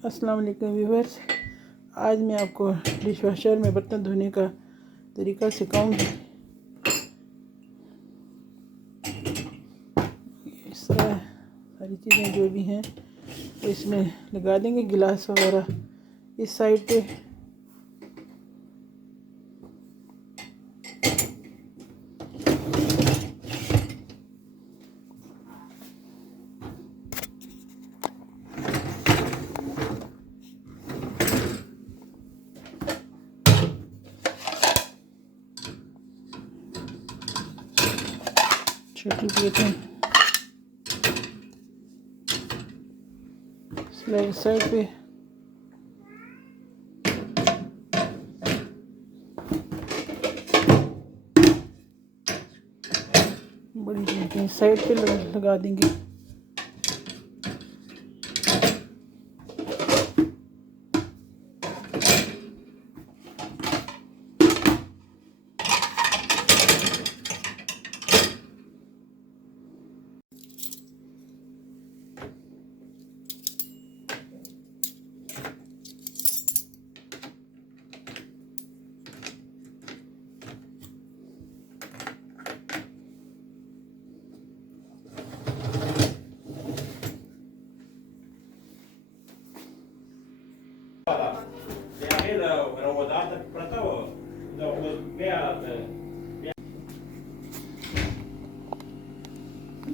अस्सलाम वालेकुम व्यूअर्स। आज मैं आपको डिशवॉशर में बर्तन धोने का तरीका सिखाऊंगी। इस तरह सारी चीज़ें जो भी हैं तो इसमें लगा देंगे, गिलास वगैरह इस साइड पे। छोटी प्लेटें स्लाइड साइड पे, बड़ी प्लेटें साइड पे लगा देंगे।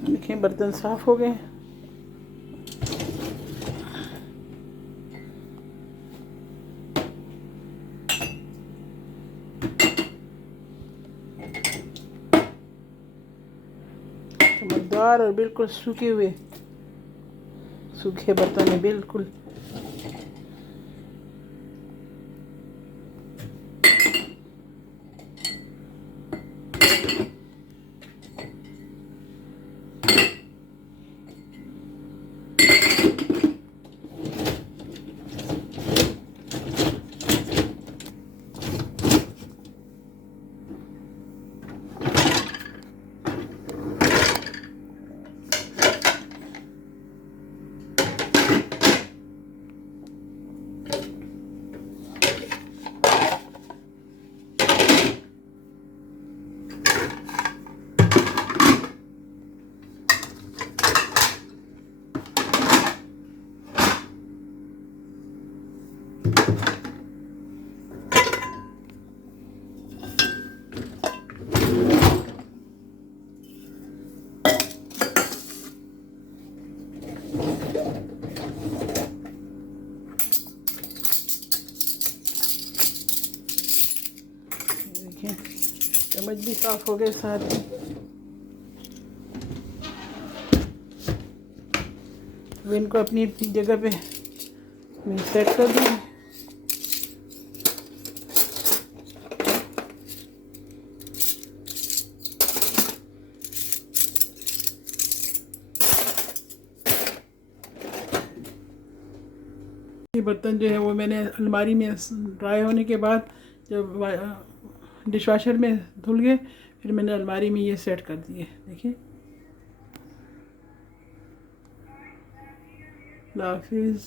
देखें बर्तन साफ हो गए। चमकदार और बिल्कुल सूखे बर्तन है बिल्कुल। चम्मच भी साफ हो गए साथ ही। इनको अपनी जगह पे मैं सेट कर दूँगी। ये बर्तन जो है वो मैंने अलमारी में ड्राई होने के बाद जब डिशवॉशर में धुल गए, फिर मैंने अलमारी में ये सेट कर दिए। देखिए, अल्लाह हाफिज़।